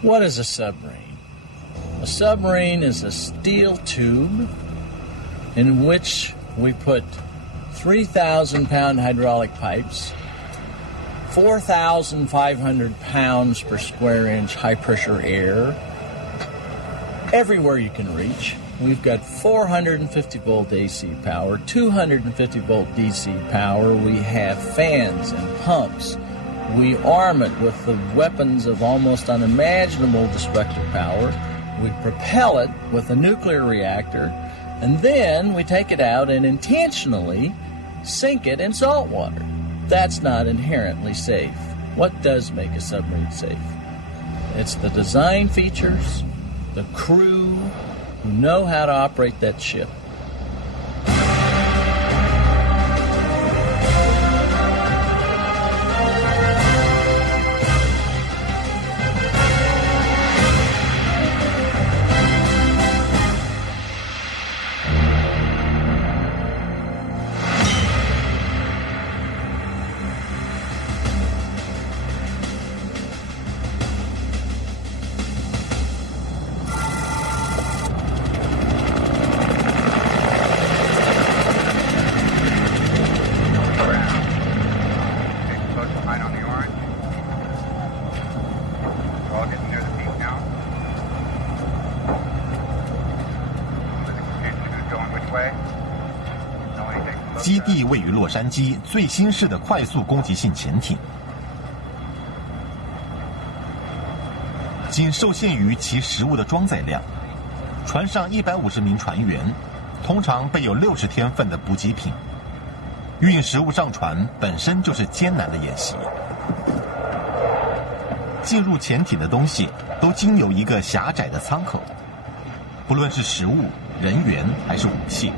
What is a submarine? A submarine is a steel tube in which we put 3,000-pound hydraulic pipes, 4,500 pounds per square inch high-pressure air, everywhere you can reach. We've got 450-volt AC power, 250-volt DC power. We have fans and pumps. We arm it with the weapons of almost unimaginable destructive power. We propel it with a nuclear reactor, and then we take it out and intentionally sink it in salt water. That's not inherently safe. What does make a submarine safe? It's the design features, the crew who know how to operate that ship. 基地位于洛杉矶，最新式的快速攻击性潜艇。仅受限于其食物的装载量，船上150名船员通常备有60天份的补给品。运食物上船本身就是艰难的演习。进入潜艇的东西都经由一个狭窄的舱口，不论是食物、人员还是武器。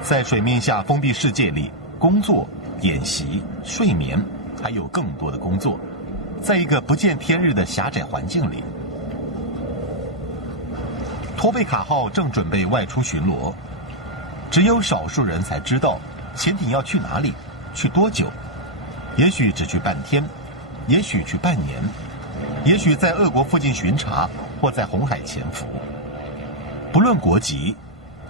在水面下封闭世界里，工作、演习、睡眠，还有更多的工作，在一个不见天日的狭窄环境里。托贝卡号正准备外出巡逻，只有少数人才知道潜艇要去哪里，去多久，也许只去半天，也许去半年，也许在俄国附近巡查，或在红海潜伏。不论国籍，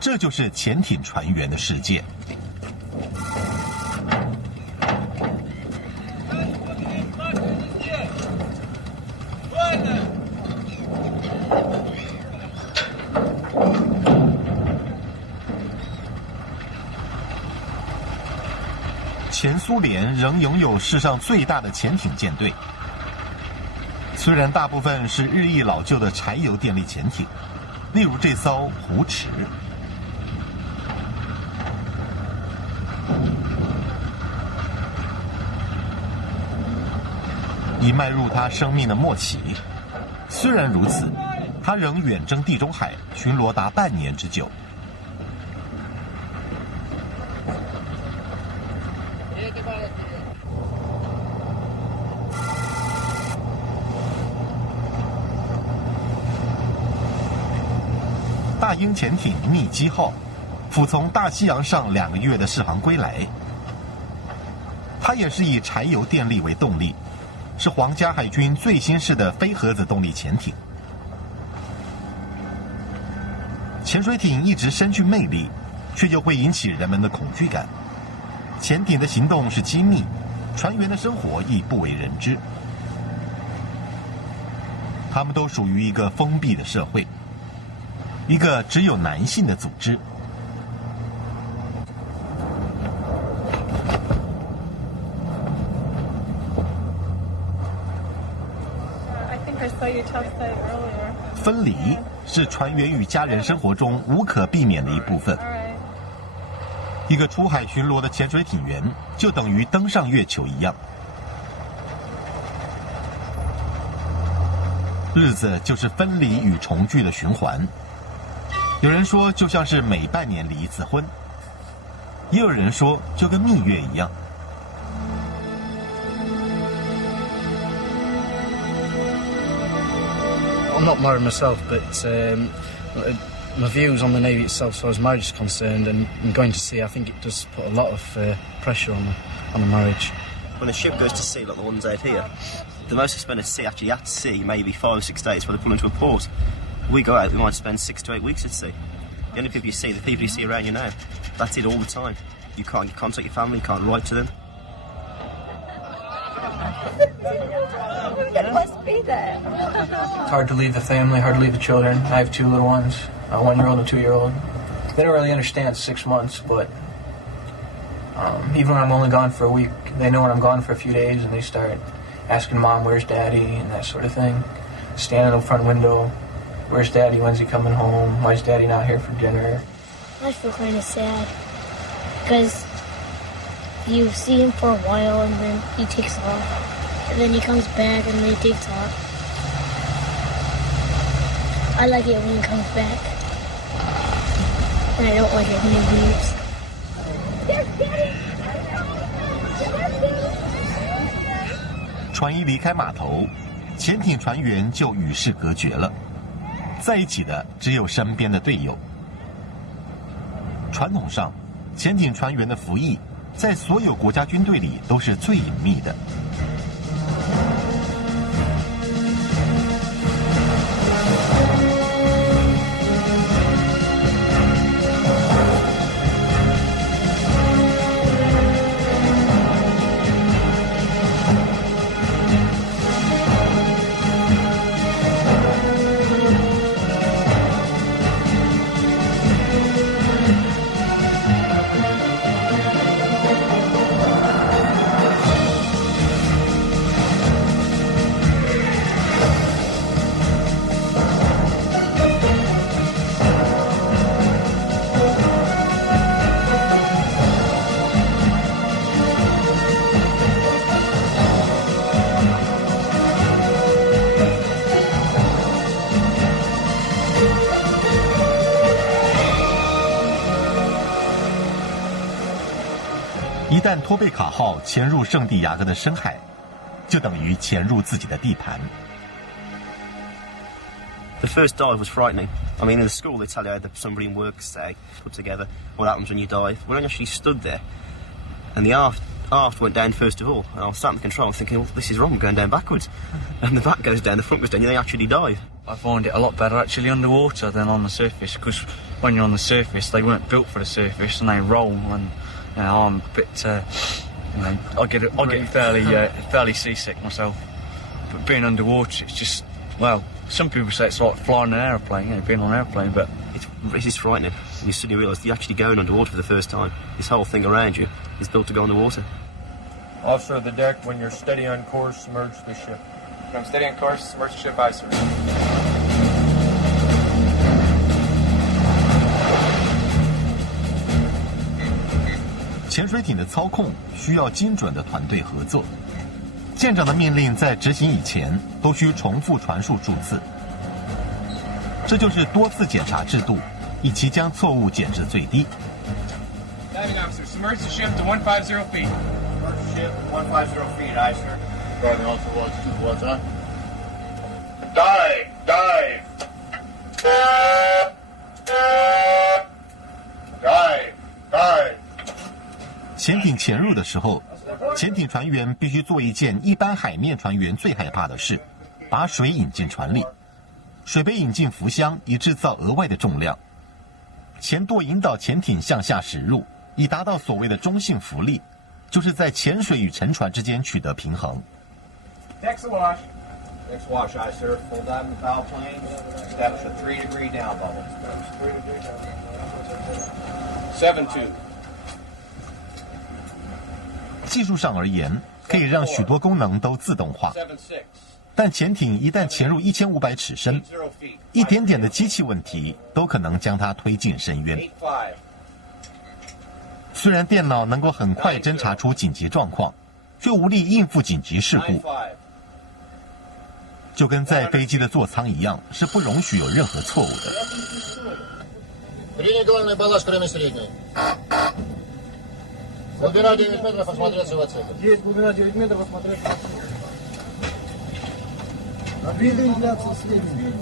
这就是潜艇船员的世界。前苏联仍拥有世上最大的潜艇舰队，虽然大部分是日益老旧的柴油电力潜艇，例如这艘湖池。已迈入他生命的末期，虽然如此，他仍远征地中海，巡逻达半年之久。大鹰潜艇密基号俯从大西洋上2个月的试航归来，它也是以柴油电力为动力，是皇家海军最新式的非核子动力潜艇。潜水艇一直深具魅力，却又会引起人们的恐惧感。潜艇的行动是机密，船员的生活亦不为人知。他们都属于一个封闭的社会，一个只有男性的组织。分离是船员与家人生活中无可避免的一部分。一个出海巡逻的潜水艇员就等于登上月球一样。日子就是分离与重聚的循环。有人说就像是每半年离一次婚，也有人说就跟蜜月一样。I'm not married myself, but my views on the Navy itself, as far as marriage is concerned, and going to sea, I think it does put a lot of pressure on a marriage. when the ship goes to sea, like the ones out here, the most they spend at sea, actually at sea, maybe 5 or 6 days before they pull into a port. We go out, we might spend 6 to 8 weeks at sea. The only people you see, the people you see around you now. That's it all the time. You can't contact your family, you can't write to them. It must be there. It's hard to leave the family, hard to leave the children. I have 2 little ones, a 1-year-old and a 2-year-old. They don't really understand 6 months, but even when I'm only gone for a week, they know when I'm gone for a few days, and they start asking Mom, where's Daddy, and that sort of thing. Standing in the front window, where's Daddy, when's he coming home, why is Daddy not here for dinner? I feel kind of sad, because you see him for a while, and then he takes off, and then he comes back, and then he takes off. I like it when he comes back, and I don't like it when he leaves. There's Daddy. 船一离开码头，潜艇船员就与世隔绝了，在一起的只有身边的队友。传统上，潜艇船员的服役在所有国家军队里都是最隐秘的。一旦托贝卡号潜入圣地亚哥的深海，就等于潜入自己的地盘。The first dive was frightening. I mean, in the school they tell you how the submarine works, say, put together, what happens when you dive. When I actually stood there, and the aft went down first of all, and I was sat in the control thinking, well, this is wrong, I'm going down backwards. And the back goes down, the front goes down, you actually dive. I find it a lot better actually underwater than on the surface, because when you're on the surface, they weren't built for the surface and they roll, and you know, I'm a bit, I get fairly seasick myself. But being underwater, it's just, well, some people say it's like flying an aeroplane, you know, being on an airplane, but it is frightening. You suddenly realise you're actually going underwater for the first time. This whole thing around you is built to go underwater. Officer of the deck, when you're steady on course, submerge the ship. When I'm steady on course, submerge the ship, aye, sir. 潜水艇的操控需要精准的团队合作，舰长的命令在执行以前都需重复传述数次，这就是多次检查制度，以期将错误减至最低。Diving officer, submerge the ship to 150 feet. Submerge the ship 150 feet, aye, sir. Driving also was 2 watts, huh? Dive! Dive! Dive! Dive! 潜艇潜入的时候，潜艇船员必须做一件一般海面船员最害怕的事，把水引进船里。水被引进浮箱，以制造额外的重量。前舵引导潜艇向下驶入，以达到所谓的中性浮力，就是在潜水与沉船之间取得平衡。Next wash. Next wash, aye, sir. Full dive in the bow planes. Establish a 3-degree down bubble. 7-2. 技术上而言，可以让许多功能都自动化， 7-6. 但潜艇一旦潜入1500尺深，一点点的机器问题都可能将它推进深渊。 8-5. 虽然电脑能够很快侦查出紧急状况，却无力应付紧急事故， 9-5. 就跟在飞机的座舱一样，是不容许有任何错误的。Средний главный балласт, кроме средней. Глубина 9 метров, осмотреться в отсеке. Есть глубина 9 метров, осмотреть. Видоинфляция средняя. 《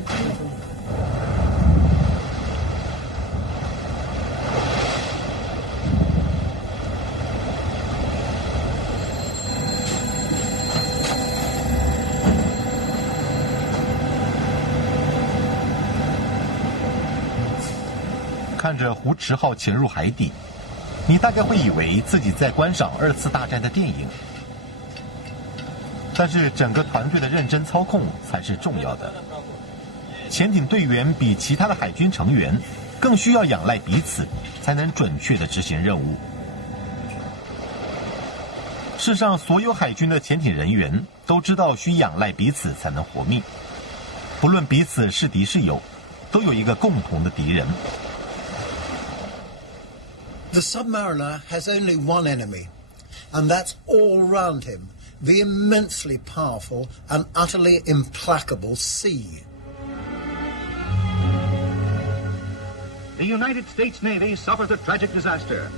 看着胡池号潜入海底，你大概会以为自己在观赏2次大战的电影。但是整个团队的认真操控才是重要的。潜艇队员比其他的海军成员更需要仰赖彼此，才能准确地执行任务。世上所有海军的潜艇人员都知道需仰赖彼此才能活命，不论彼此是敌是友，都有一个共同的敌人。The submariner has only one enemy, and that's all round him, the immensely powerful and utterly implacable sea. The United States Navy suffers a tragic disaster.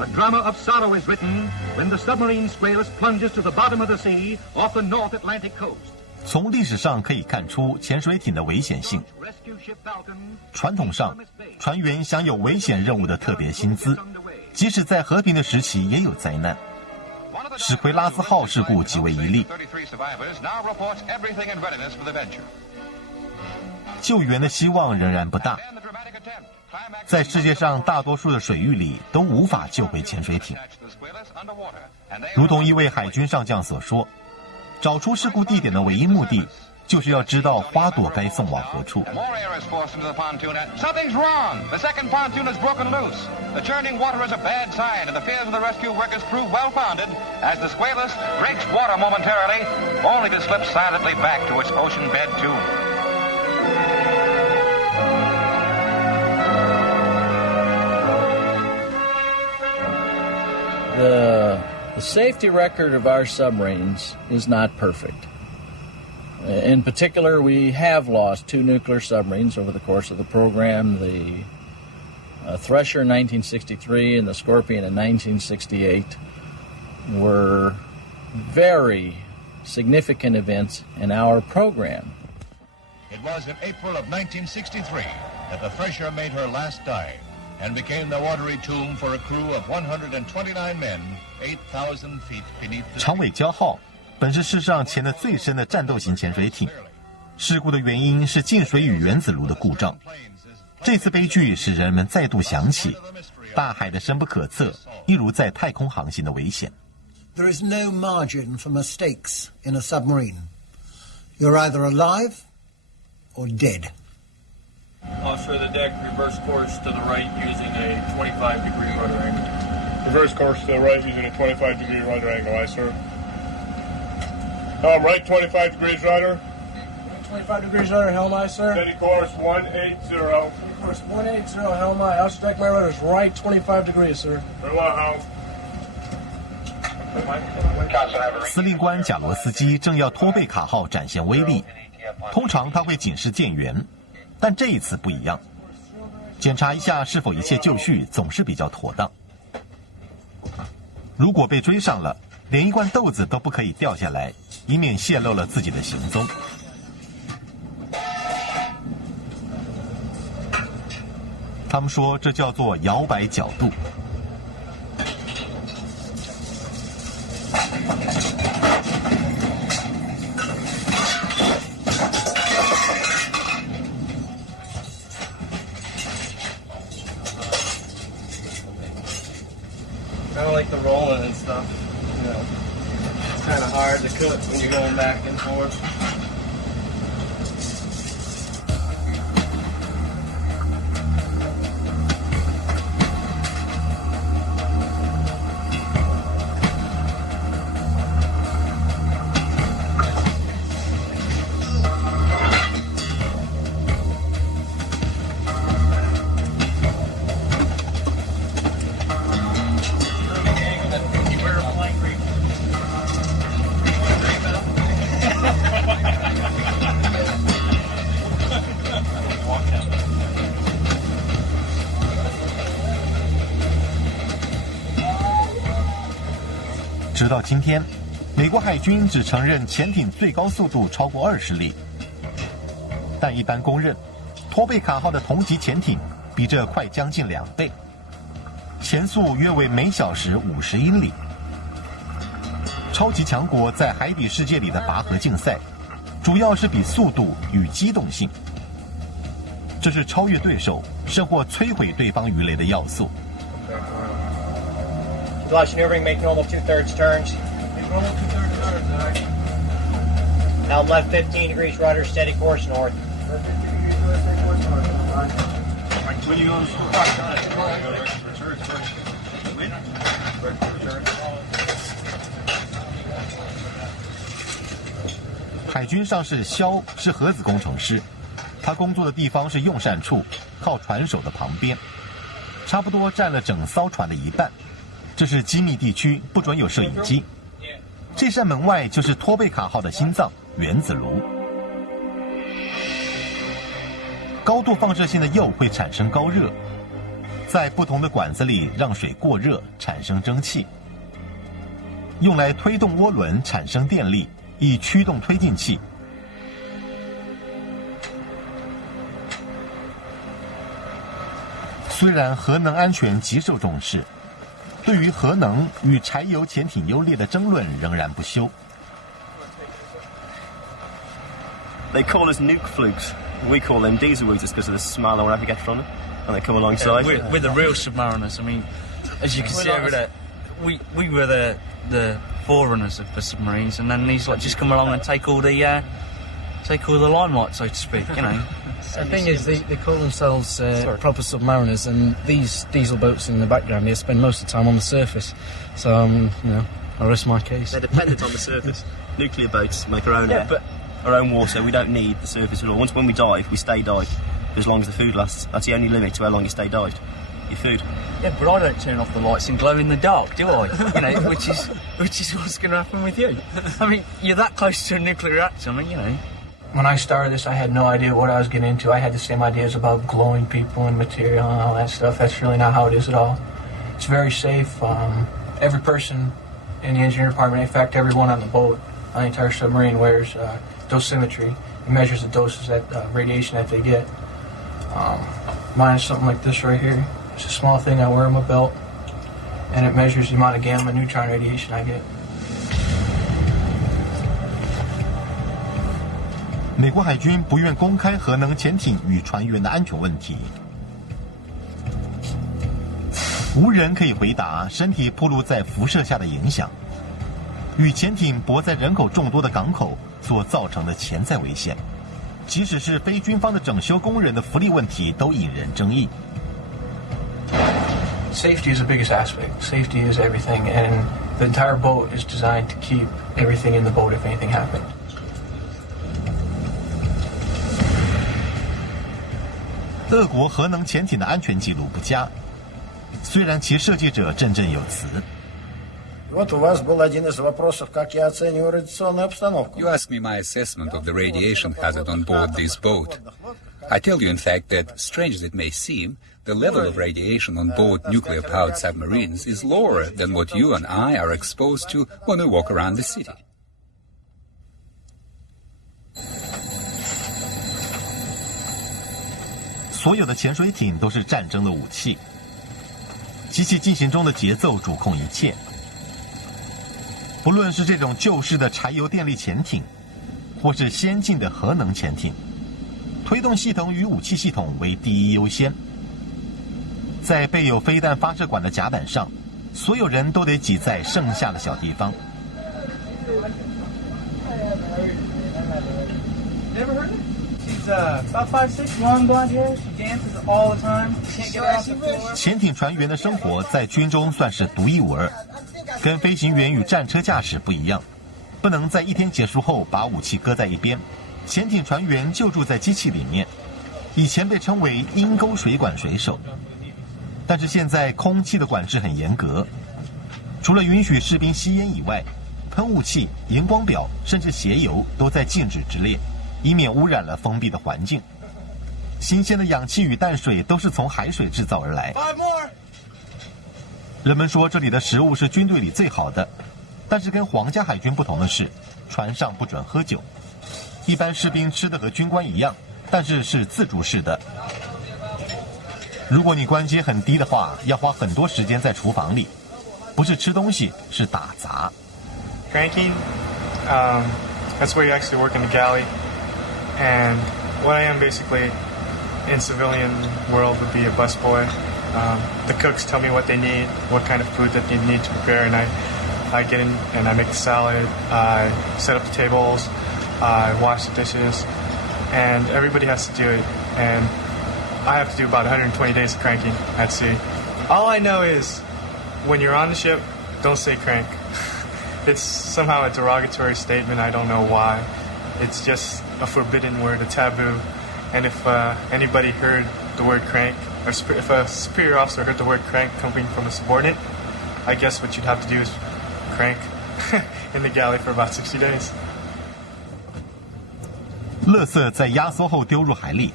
A drama of sorrow is written when the submarine Squalus plunges to the bottom of the sea off the North Atlantic coast. 从历史上可以看出潜水艇的危险性。传统上，船员享有危险任务的特别薪资，即使在和平的时期也有灾难。史奎拉斯号事故即为一例。救援的希望仍然不大。在世界上大多数的水域里都无法救回潜水艇。如同一位海军上将所说，找出事故地点的唯一目的就是要知道花朵该送往何处。Something's wrong. The second pontoon has broken loose. The churning water is a bad sign, and the fears of the rescue workers prove well-founded as the Squalus breaks water momentarily, only to slip silently back to its ocean bed tomb. The safety record of our submarines is not perfect. In particular, we have lost 2 nuclear submarines over the course of the program, the Thresher in 1963 and the Scorpion in 1968 were very significant events in our program. It was in April of 1963 that the Thresher made her last dive and became the watery tomb for a crew of 129 men, 8,000 feet beneath the sea. 长尾礁号本是世上潜得最深的战斗型潜水艇，事故的原因是进水与原子炉的故障。这次悲剧使人们再度想起大海的深不可测，一如在太空航行的危险。There is no margin for mistakes in a submarine. You're either alive or dead. Offshore the deck, reverse course to the right using a 25-degree rudder angle. Reverse course to the right using a 25-degree rudder angle, aye, sir. Helm right, 25 degrees rudder. 25 degrees rudder, helm aye, sir. Steady course 180. Steady course 180, helm aye. I'll strike my rudders right 25 degrees, sir. Very well, helm. 司令官贾罗斯基正要托贝卡号展现威力，通常他会警示舰员，但这一次不一样，检查一下是否一切就绪总是比较妥当。如果被追上了，连一罐豆子都不可以掉下来，以免泄露了自己的行踪。他们说这叫做摇摆角度。I don't like the rolling and stuff. You know, it's kind of hard to cook when you're going back and forth.直到今天，美国海军只承认潜艇最高速度超过20里，但一般公认，托贝卡号的同级潜艇比这快将近2倍，潜速约为每小时50英里。超级强国在海底世界里的拔河竞赛，主要是比速度与机动性。这是超越对手，甚或摧毁对方鱼雷的要素。Flush maneuvering, make normal 2/3 turns. Now left 15 degrees rudder, steady course north. Williams. 海军上士肖是核子工程师，他工作的地方是用膳处，靠船首的旁边，差不多占了整艘船的一半。这是机密地区，不准有摄影机。这扇门外就是托贝卡号的心脏——原子炉。高度放射性的铀会产生高热，在不同的管子里让水过热，产生蒸汽，用来推动涡轮产生电力，以驱动推进器。虽然核能安全极受重视，对于核能与柴油潜艇优劣的争论仍然不休。They call us nuke flukes. We call them diesel weeders because of the smell or whatever you get from them, and they come alongside. We're the real submariners. I mean, as you can see over there, we were the forerunners of the submarines, and then these like just come along and take all the limelight, so to speak. You know. The thing is, they call themselves proper submariners, and these diesel boats in the background here spend most of the time on the surface. So, I rest my case. They're dependent on the surface. Nuclear boats make our own air, our own water. We don't need the surface at all. Once when we dive, we stay dived for as long as the food lasts. That's the only limit to how long you stay dived. Your food. Yeah, but I don't turn off the lights and glow in the dark, do I? Which is what's going to happen with you. I mean, you're that close to a nuclear reactor. I mean, When I started this, I had no idea what I was getting into. I had the same ideas about glowing people and material and all that stuff. That's really not how it is at all. It's very safe. Every person in the engineering department, in fact, everyone on the boat, on the entire submarine, wears dosimetry. It measures the doses that radiation that they get. Mine is something like this right here. It's a small thing I wear on my belt, and it measures the amount of gamma neutron radiation I get. 美国海军不愿公开核能潜艇与船员的安全问题，无人可以回答身体暴露在辐射下的影响，与潜艇泊在人口众多的港口所造成的潜在危险，即使是非军方的整修工人的福利问题都引人争议。Safety is the biggest aspect. Safety is everything, and the entire boat is designed to keep everything in the boat if anything happened. 俄国核能潜艇的安全记录不佳，虽然其设计者振振有词。Вот у вас был один из вопросов, как я оцениваю радиационную обстановку. You asked me my assessment of the radiation hazard on board this boat. I tell you, in fact, that, strange as it may seem, the level of radiation on board nuclear-powered submarines is lower than what you and I are exposed to when we walk around the city. 所有的潜水艇都是战争的武器，机器进行中的节奏主控一切。不论是这种旧式的柴油电力潜艇，或是先进的核能潜艇，推动系统与武器系统为第一优先。在备有飞弹发射管的甲板上，所有人都得挤在剩下的小地方。About 5'6", long blonde hair. She dances all the time. Can't get her off the floor. 潜艇船员的生活在军中算是独一无二，跟飞行员与战车驾驶不一样，不能在一天结束后把武器搁在一边。潜艇船员就住在机器里面，以前被称为阴沟水管水手，但是现在空气的管制很严格，除了允许士兵吸烟以外，喷雾器、荧光表甚至鞋油都在禁止之列，以免污染了封闭的环境。新鲜的氧气与淡水都是从海水制造而来。人们说这里的食物是军队里最好的，但是跟皇家海军不同的是，船上不准喝酒。一般士兵吃的和军官一样，但是是自助式的。如果你官阶很低的话，要花很多时间在厨房里，不是吃东西，是打杂。Cranking, that's where you actually work in the galley. And what I am basically in civilian world would be a busboy. The cooks tell me what they need, what kind of food that they need to prepare, and I get in and I make the salad, I set up the tables, I wash the dishes, and everybody has to do it. And I have to do about 120 days of cranking at sea. All I know is when you're on the ship, don't say crank. It's somehow a derogatory statement. I don't know why. It's just a forbidden word, a taboo. And if anybody heard the word crank, or if a superior officer heard the word crank coming from a subordinate, I guess what you'd have to do is crank in the galley for about 60 days. 垃圾在压缩后丢入海里，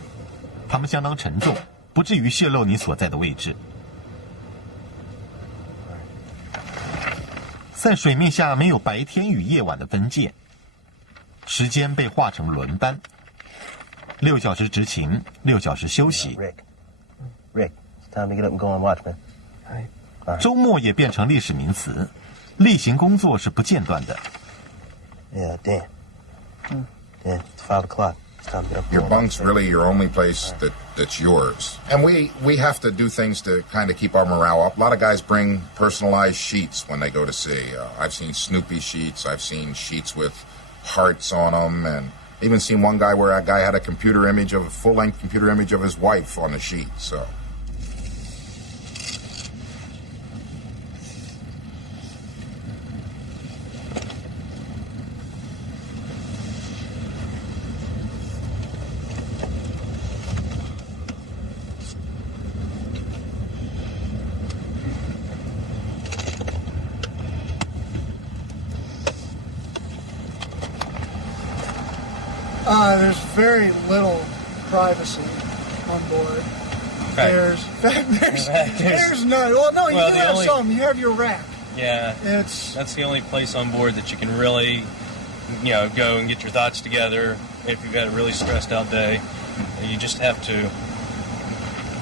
它们相当沉重，不至于泄露你所在的位置。在水面下没有白天与夜晚的分界，时间被划成轮班，6小时执勤，6小时休息。Rick, it's time to get up and go on watch, man. 周末也变成历史名词，例行工作是不间断的。Yeah, Dan. Dan, it's 5 o'clock. It's time to get up and Your go on bunk's really your only place that's yours. And we have to do things to kind of keep our morale up. A lot of guys bring personalized sheets when they go to sea. I've seen Snoopy sheets. I've seen sheets with hearts on them, and even seen one guy where a guy had a full-length computer image of his wife on the sheet. So. There's very little privacy on board. There's none. Well, no, you do have some. You have your rack. Yeah, that's the only place on board that you can really, go and get your thoughts together. If you've had a really stressed out day, you just have to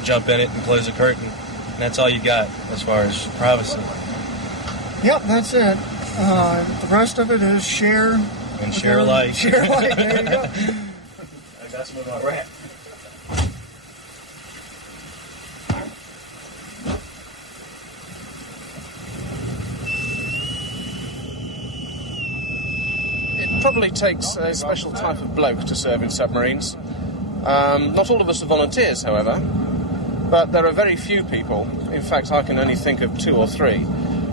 jump in it and close the curtain. And that's all you got as far as privacy. Yep, that's it. The rest of it is share. And share alike. Share alike, there you go. I got some of my rack. It probably takes a special type of bloke to serve in submarines. Not all of us are volunteers, however, but there are very few people, in fact I can only think of 2 or 3,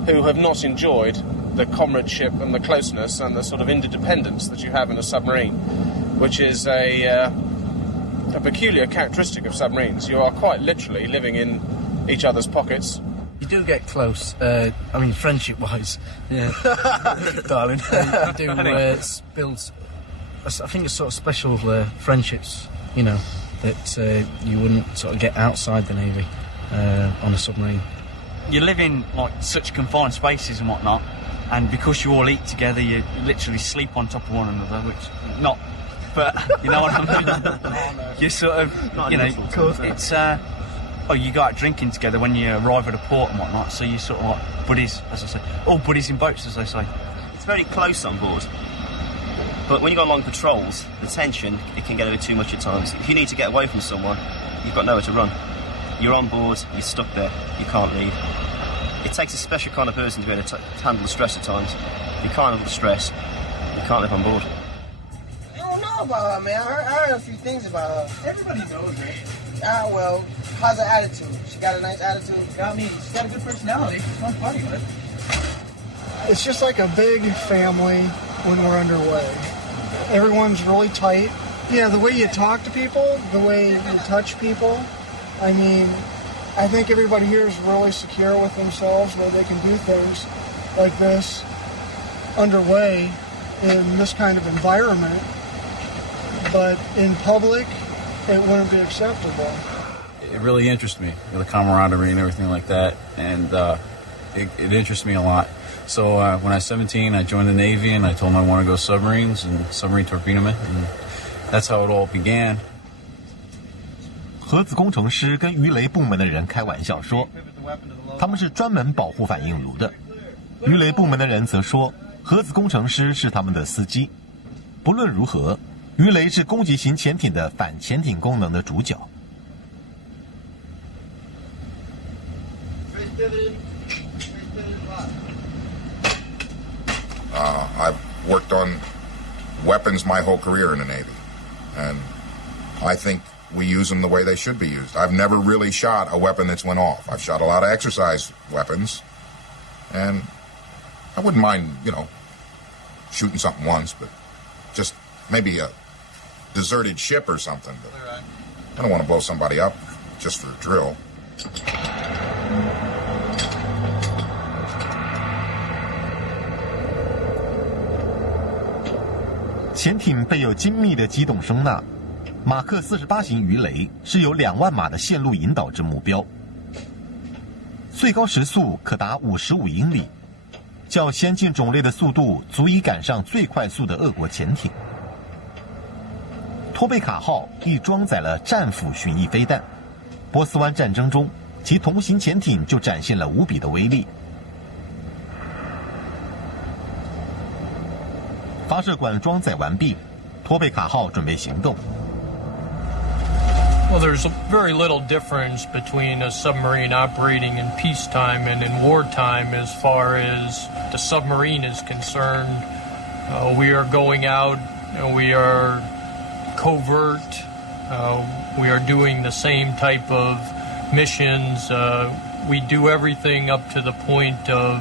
who have not enjoyed the comradeship and the closeness and the sort of interdependence that you have in a submarine, which is a peculiar characteristic of submarines. You are quite literally living in each other's pockets. You do get close, friendship-wise, yeah, darling. You do build, I think it's sort of special friendships, that you wouldn't sort of get outside the Navy on a submarine. You live in such confined spaces and whatnot, and because you all eat together, you literally sleep on top of one another, which not, but you know what I mean. You sort of, it's you go out drinking together when you arrive at a port and whatnot. So you sort of like buddies, as I say, all buddies in boats, as they say. It's very close on board, but when you go on long patrols, the tension it can get a bit too much at times. If you need to get away from someone, you've got nowhere to run. You're on board, you're stuck there, you can't leave. It takes a special kind of person to be able to handle the stress at times. If you can't handle the stress, you can't live on board. I don't know about her, man. I heard a few things about her. Everybody knows her. Well, how's her attitude? She got a nice attitude? She's got a good personality. She's fun to party with. It's just like a big family when we're underway. Everyone's really tight. Yeah, the way you talk to people, the way you touch people, I think everybody here is really secure with themselves where they can do things like this underway in this kind of environment, but in public it wouldn't be acceptable. It really interests me, the camaraderie and everything like that, and it interests me a lot. So when I was 17, I joined the Navy and I told them I want to go submarines and submarine torpedoman, and that's how it all began. 核子工程师跟鱼雷部门的人开玩笑说，他们是专门保护反应炉的。鱼雷部门的人则说，核子工程师是他们的司机。不论如何，鱼雷是攻击型潜艇的反潜艇功能的主角。I've worked on weapons my whole career in the Navy, and I think we use them the way they should be used. I've never really shot a weapon that's went off. I've shot a lot of exercise weapons, and I wouldn't mind, shooting something once, but just maybe a deserted ship or something. But I don't want to blow somebody up just for a drill. 潜艇备有精密的机动声呐，马克48型鱼雷是有2万码的线路引导之目标，最高时速可达55英里，较先进种类的速度足以赶上最快速的俄国潜艇。托贝卡号亦装载了战斧巡弋飞弹，波斯湾战争中其同型潜艇就展现了无比的威力。发射管装载完毕，托贝卡号准备行动。 Well, there's very little difference between a submarine operating in peacetime and in wartime as far as the submarine is concerned. We are going out, we are covert, we are doing the same type of missions. We do everything up to the point of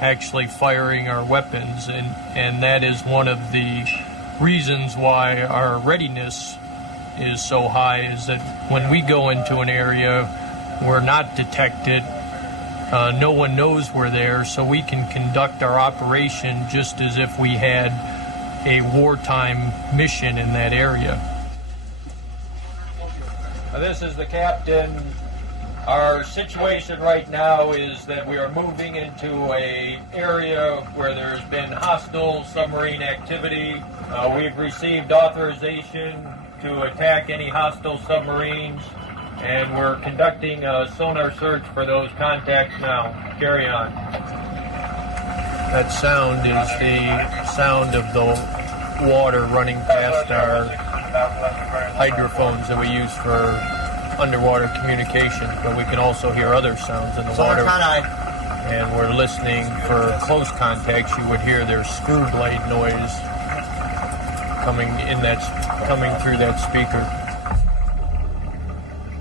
actually firing our weapons, and that is one of the reasons why our readiness is so high, is that when we go into an area, we're not detected, no one knows we're there, so we can conduct our operation just as if we had a wartime mission in that area. This is the captain. Our situation right now is that we are moving into an area where there's been hostile submarine activity. We've received authorization to attack any hostile submarines, and we're conducting a sonar search for those contacts now. Carry on. That sound is the sound of the water running past our hydrophones that we use for underwater communication, but we can also hear other sounds in the water. And we're listening for close contacts. You would hear their screw blade noise coming through that speaker.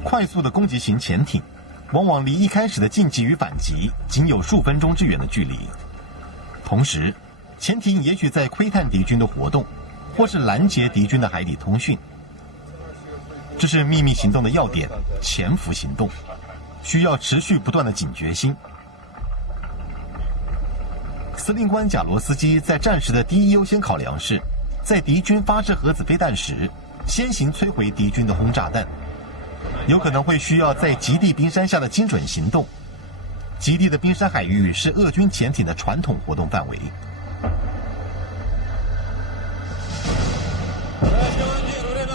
快速的攻击型潜艇，往往离一开始的进击与反击仅有数分钟之远的距离。同时，潜艇也许在窥探敌军的活动，或是拦截敌军的海底通讯。这是秘密行动的要点——潜伏行动，需要持续不断的警觉心。司令官贾罗斯基在战时的第一优先考量是，在敌军发射核子飞弹时，先行摧毁敌军的轰炸弹，有可能会需要在极地冰山下的精准行动。极地的冰山海域是俄军潜艇的传统活动范围。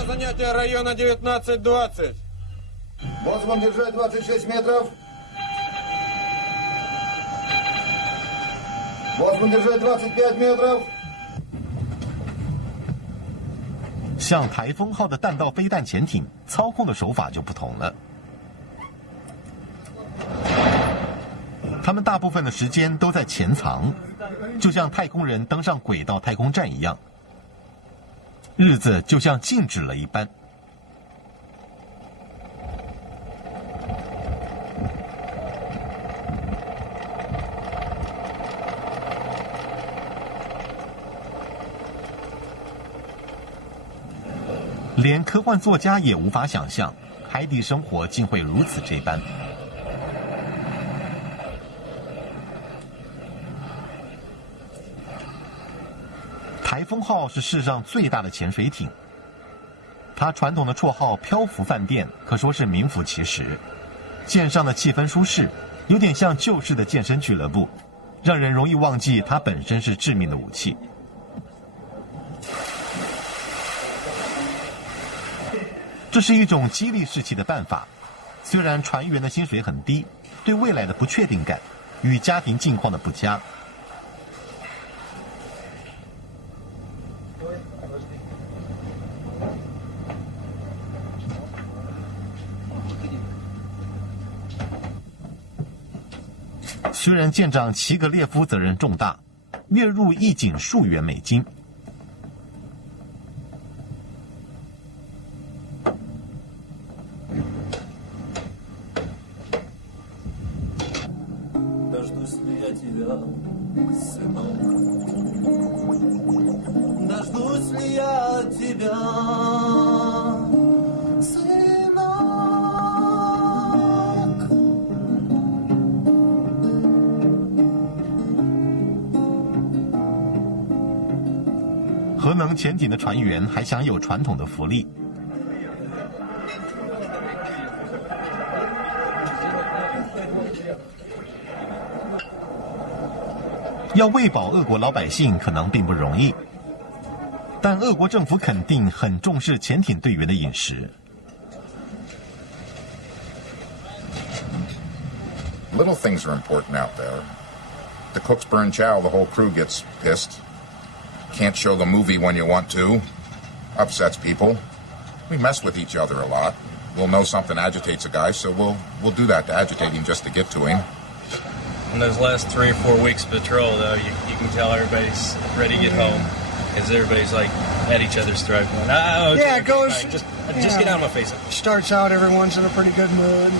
Занятие района 19-20. Боцман, держать 26 метров. Боцман, держать 25 метров. 像台风号的弹道飞弹潜艇，操控的手法就不同了。他们大部分的时间都在潜藏，就像太空人登上轨道太空站一样。日子就像静止了一般。连科幻作家也无法想象，海底生活竟会如此这般。台风号是世上最大的潜水艇，它传统的绰号“漂浮饭店”可说是名副其实。舰上的气氛舒适，有点像旧式的健身俱乐部，让人容易忘记它本身是致命的武器。这是一种激励士气的办法，虽然船员的薪水很低，对未来的不确定感与家庭境况的不佳。虽然舰长齐格列夫责任重大，月入一仅数元美金。核能潜艇的船员还享有传统的福利。要喂饱俄国老百姓可能并不容易，但俄国政府肯定很重视潜艇队员的饮食。Little things are important out there. The cooks burn chow, the whole crew gets pissed. Can't show the movie when you want to. Upsets people. We mess with each other a lot. We'll know something agitates a guy, so we'll do that to agitate him just to get to him. In those last 3 or 4 weeks of patrol, though, you can tell everybody's ready to get home, because everybody's like at each other's throat going, "Oh, okay, yeah, it goes. Right, just get out of my face." Starts out, everyone's in a pretty good mood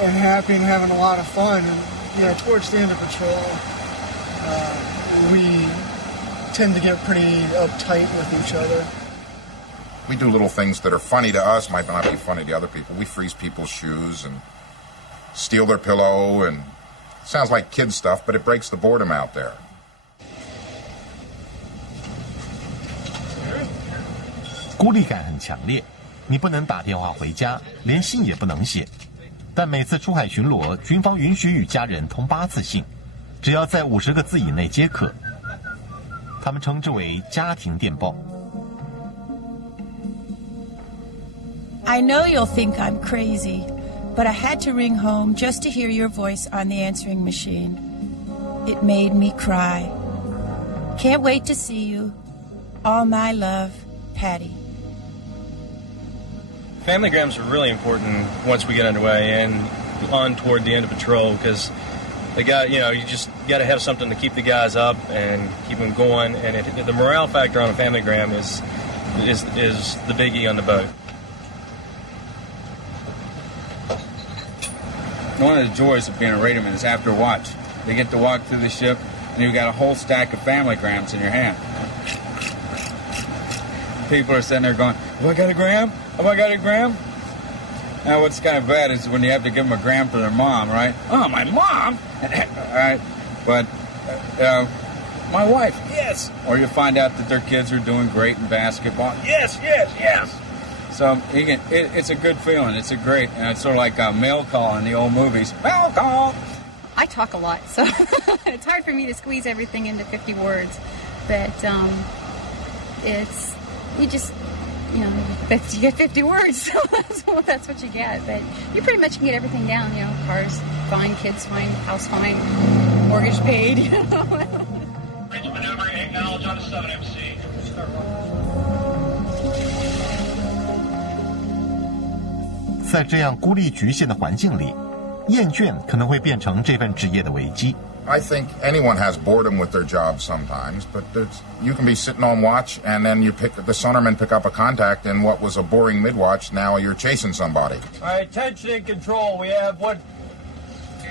and happy and having a lot of fun. And yeah, towards the end of patrol, we tend to get pretty uptight with each other. We do little things that are funny to us, might not be funny to other people. We freeze people's shoes and steal their pillow, and sounds like kid stuff, but it breaks the boredom out there. 孤立感很强烈，你不能打电话回家，连信也不能写。但每次出海巡逻，军方允许与家人通8次信，只要在50个字以内皆可。他们称之为家庭电报。I know you'll think I'm crazy, but I had to ring home just to hear your voice on the answering machine. It made me cry. Can't wait to see you. All my love, Patty. Familygrams are really important once we get underway and on toward the end of patrol, because they got, you just got to have something to keep the guys up and keep them going. And the morale factor on a familygram is the biggie on the boat. One of the joys of being a radarman is after watch. You get to walk through the ship, and you've got a whole stack of familygrams in your hand. People are sitting there going, "Have I got a gram? Have I got a gram?" Now, what's kind of bad is when you have to give them a gram for their mom, right? "Oh, my mom!" All right, but my wife, yes. Or you find out that their kids are doing great in basketball. Yes, yes, yes. So it's a good feeling. It's it's sort of like a mail call in the old movies. Mail call. I talk a lot, so it's hard for me to squeeze everything into 50 words. But you get 50 words, so that's what you get. But you pretty much can get everything down. Cars fine, kids fine, house fine, mortgage paid. Bridge maneuver, acknowledge on a 7MC. 在这样孤立局限的环境里，厌倦可能会变成这份职业的危机。I think anyone has boredom with their job sometimes, but you can be sitting on watch and then the sonarmen pick up a contact, and what was a boring mid-watch, now you're chasing somebody. All right, attention and control. We have what's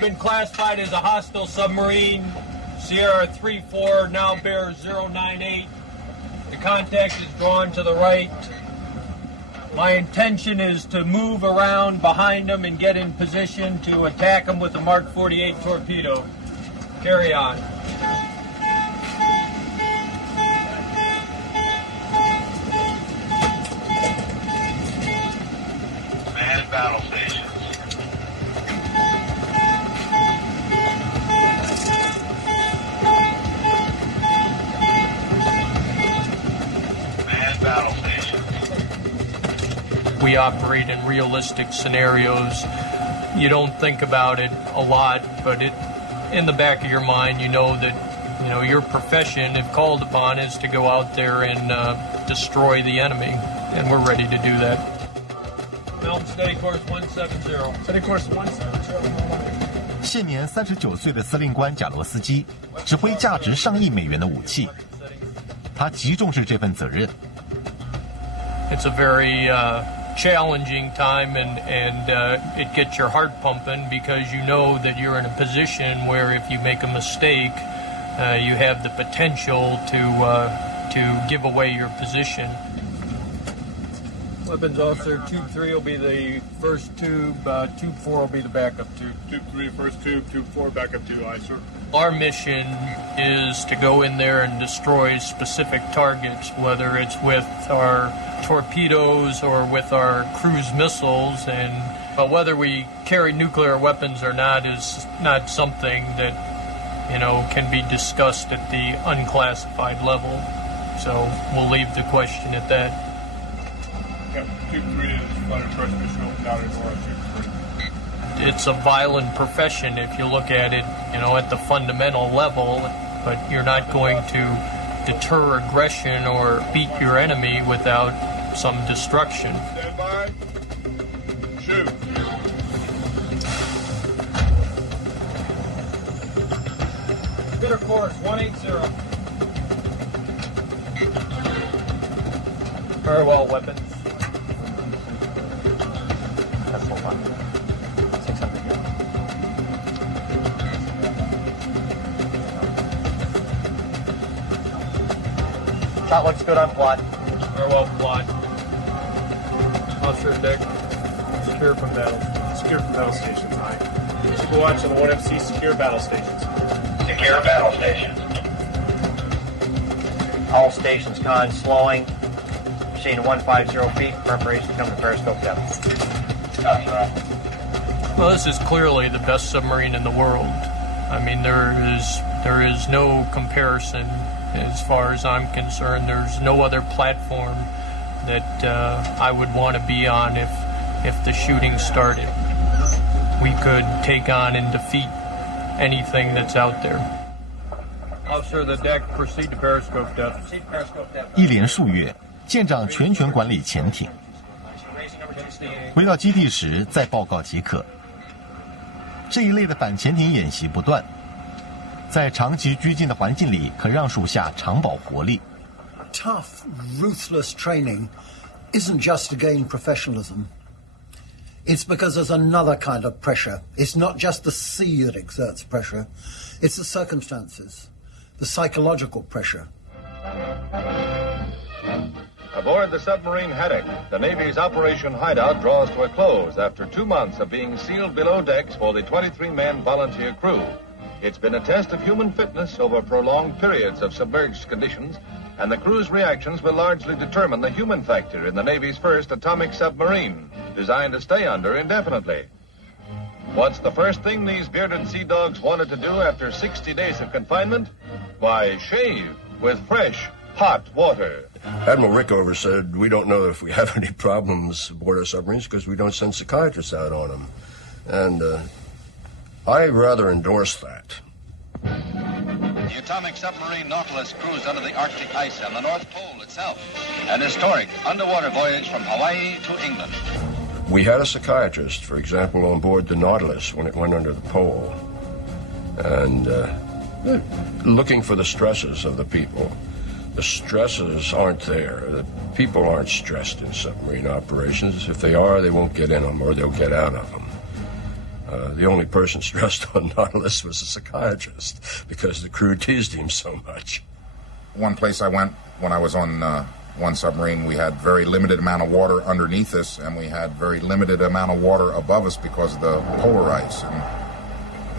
been classified as a hostile submarine. Sierra 34 now bears 098. The contact is drawn to the right. My intention is to move around behind them and get in position to attack them with a Mark 48 torpedo. Carry on. Man battle stations. Man battle stations. We operate in realistic scenarios. You don't think about it a lot, but in the back of your mind, you know that your profession, if called upon, is to go out there and destroy the enemy, and we're ready to do that. Helm steady course 170. Steady course 170. 现年39岁的司令官贾罗斯基指挥价值上亿美元的武器，他极重视这份责任。It's a very challenging time, and it gets your heart pumping because you know that you're in a position where if you make a mistake, you have the potential to give away your position. Weapons Officer, Tube 3 will be the first tube, Tube 4 will be the backup tube. Tube 3, first tube, Tube 4, backup tube, aye, sir. Our mission is to go in there and destroy specific targets, whether it's with our torpedoes or with our cruise missiles, and whether we carry nuclear weapons or not is not something that, can be discussed at the unclassified level. So we'll leave the question at that. Tube 3 is under pressure, mission open out anymore on Tube 3. It's a violent profession if you look at it, at the fundamental level, but you're not going to deter aggression or beat your enemy without some destruction. Stand by. Shoot. Bitter course, 180. Very well, weapons. That's full fun. 600 yards. Shot looks good on plot. Very well plot. Officer deck. Secure from battle. Secure from battle stations, aye. Keep a watch on the 1MC secure battle stations. Secure battle stations. All stations con slowing. Machine 150 feet. Preparation to come to periscope depth. Well, this is clearly the best submarine in the world. I mean, there is no comparison as far as I'm concerned. There's no other platform that I would want to be on if the shooting started. We could take on and defeat anything that's out there. Officer, the deck, proceed to periscope depth. Proceed to periscope depth. 一连数月，舰长全权管理潜艇。回到基地时再报告即可。这一类的反潜艇演习不断，在长期拘禁的环境里，可让属下长保活力。Tough, ruthless training isn't just to gain professionalism. It's because there's another kind of pressure. It's not just the sea that exerts pressure. It's the circumstances, the psychological pressure. Aboard the submarine Haddock, the Navy's Operation Hideout draws to a close after 2 months of being sealed below decks for the 23-man volunteer crew. It's been a test of human fitness over prolonged periods of submerged conditions, and the crew's reactions will largely determine the human factor in the Navy's first atomic submarine, designed to stay under indefinitely. What's the first thing these bearded sea dogs wanted to do after 60 days of confinement? Why, shave with fresh, hot water. Admiral Rickover said, we don't know if we have any problems aboard our submarines because we don't send psychiatrists out on them. And I rather endorse that. The atomic submarine Nautilus cruised under the Arctic ice and the North Pole itself. An historic underwater voyage from Hawaii to England. We had a psychiatrist, for example, on board the Nautilus when it went under the pole. And looking for the stresses of the people. The stresses aren't there. The people aren't stressed in submarine operations. If they are, they won't get in them or they'll get out of them. The only person stressed on Nautilus was the psychiatrist because the crew teased him so much. One place I went when I was on one submarine, we had very limited amount of water underneath us, and we had very limited amount of water above us because of the polar ice. And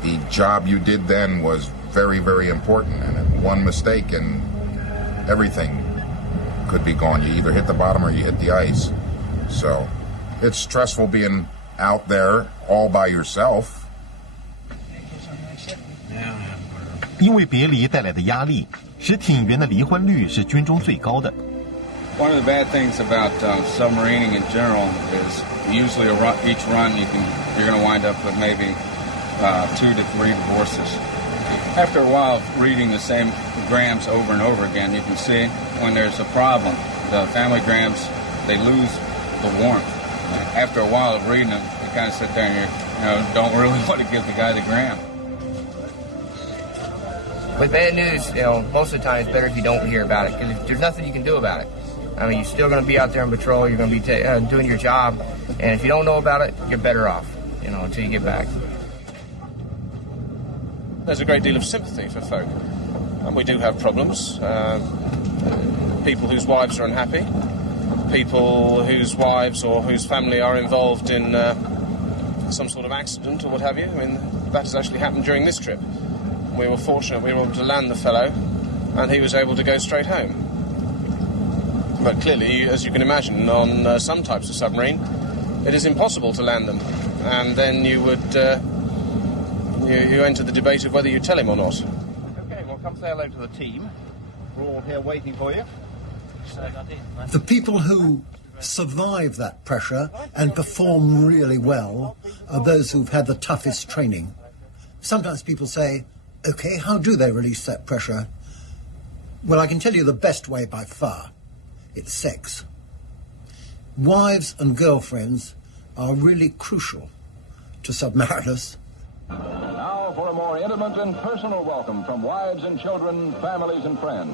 the job you did then was very, very important. And one mistake and everything could be gone. You either hit the bottom or you hit the ice. So it's stressful being out there all by yourself. 因为别离带来的压力，使艇员的离婚率是军中最高的。One of the bad things about submarining in general is usually each run you're going to wind up with maybe 2 to 3 divorces. After a while of reading the same grams over and over again, you can see when there's a problem, the family grams, they lose the warmth. After a while of reading them, you kind of sit there and don't really want to give the guy the gram. With bad news, most of the time it's better if you don't hear about it, because there's nothing you can do about it. I mean, you're still going to be out there on patrol, you're going to be doing your job, and if you don't know about it, you're better off, until you get back. There's a great deal of sympathy for folk, and we do have problems. People whose wives are unhappy, people whose wives or whose family are involved in some sort of accident or what have you. I mean, that has actually happened during this trip. We were fortunate we were able to land the fellow, and he was able to go straight home. But clearly, as you can imagine, on some types of submarine, it is impossible to land them. And then you would you enter the debate of whether you tell him or not. Okay, well, come say hello to the team. We're all here waiting for you. The people who survive that pressure and perform really well are those who've had the toughest training. Sometimes people say, okay, how do they release that pressure? Well, I can tell you the best way by far. It's sex. Wives and girlfriends are really crucial to submariners. Now for a more intimate and personal welcome from wives and children, families and friends.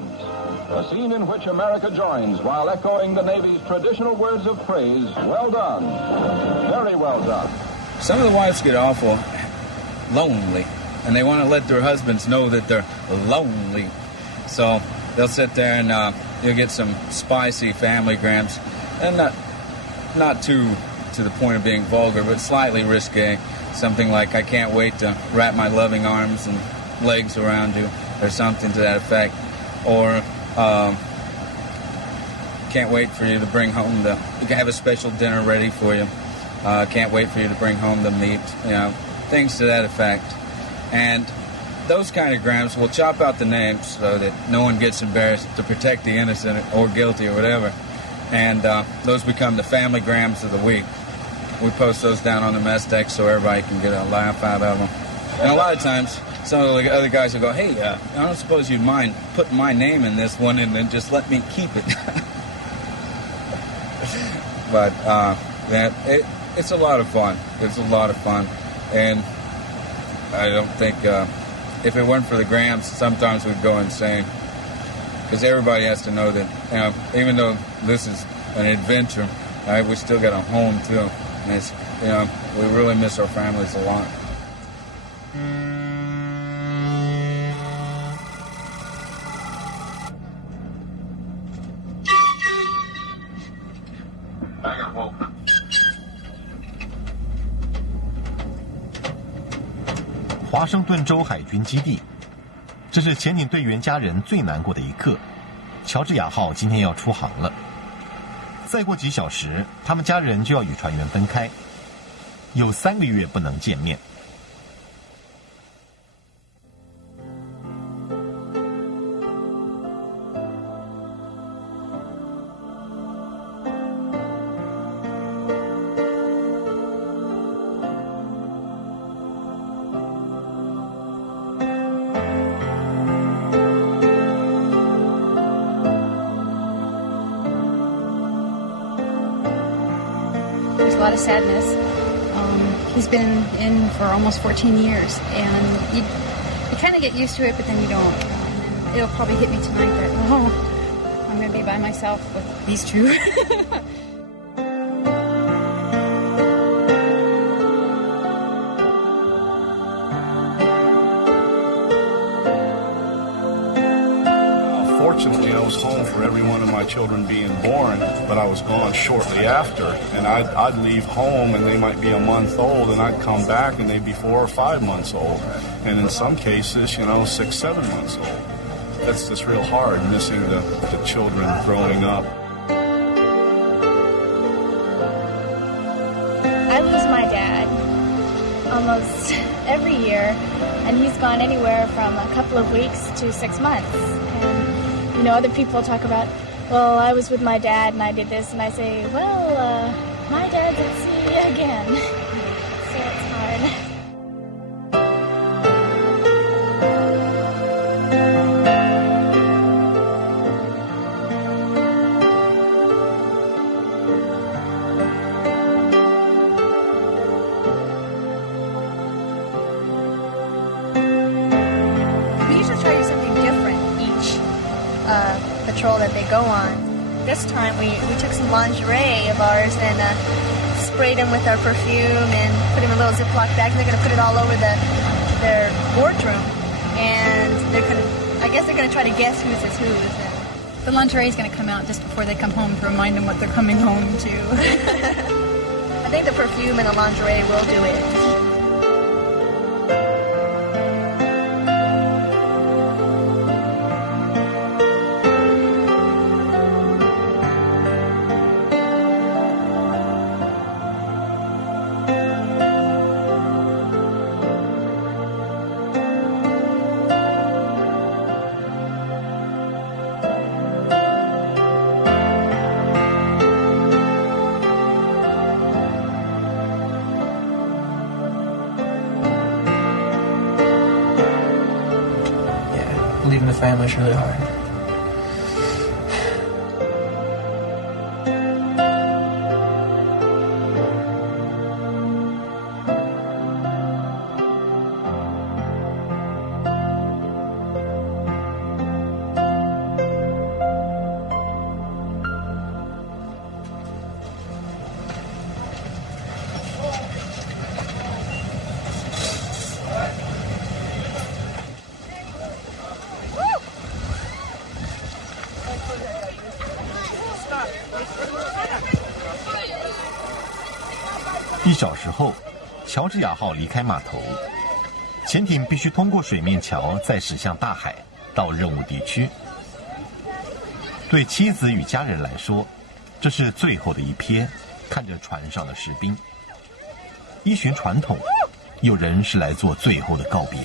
A scene in which America joins while echoing the Navy's traditional words of praise, well done, very well done. Some of the wives get awful lonely, and they want to let their husbands know that they're lonely. So they'll sit there and you'll get some spicy family grams, and not too to the point of being vulgar, but slightly risque. Something like, I can't wait to wrap my loving arms and legs around you, or something to that effect. Or, can't wait for you to bring home you can have a special dinner ready for you. Can't wait for you to bring home the meat, things to that effect. And those kind of grams, we'll chop out the names so that no one gets embarrassed, to protect the innocent or guilty or whatever. And those become the family grams of the week. We post those down on the mess deck so everybody can get a laugh out of them. And a lot of times, some of the other guys will go, hey, I don't suppose you'd mind putting my name in this one and then just let me keep it. But it's a lot of fun. It's a lot of fun. And I don't think, if it weren't for the grams, sometimes we'd go insane. Because everybody has to know that, even though this is an adventure, we still got a home, too. And it's, we really miss our families a lot. Anchor 华盛顿州海军基地，这是潜艇队员家人最难过的一刻。乔治亚号今天要出航了。再过几小时，他们家人就要与船员分开，有3个月不能见面。There's a lot of sadness. He's been in for almost 14 years, and you kind of get used to it, but then you don't. And then it'll probably hit me tonight that, I'm going to be by myself with these two. Fortunately, I was home for every one of my children being born, but I was gone shortly after. And I'd leave home, and they might be a month old, and I'd come back, and they'd be 4 or 5 months old. And in some cases, 6, 7 months old. That's just real hard, missing the children growing up. I lose my dad almost every year, and he's gone anywhere from a couple of weeks to 6 months. And other people talk about, well, I was with my dad and I did this, and I say, well, my dad's at sea again. So it's hard. on. This time we took some lingerie of ours and sprayed them with our perfume and put them in little Ziploc bags. And they're going to put it all over their boardroom. And I guess they're going to try to guess whose is whose. The lingerie is going to come out just before they come home to remind them what they're coming home to. I think the perfume and the lingerie will do it. Leaving the family is really hard.1小时后，乔治亚号离开码头，潜艇必须通过水面桥，再驶向大海，到任务地区。对妻子与家人来说，这是最后的一瞥，看着船上的士兵。依循传统，有人是来做最后的告别。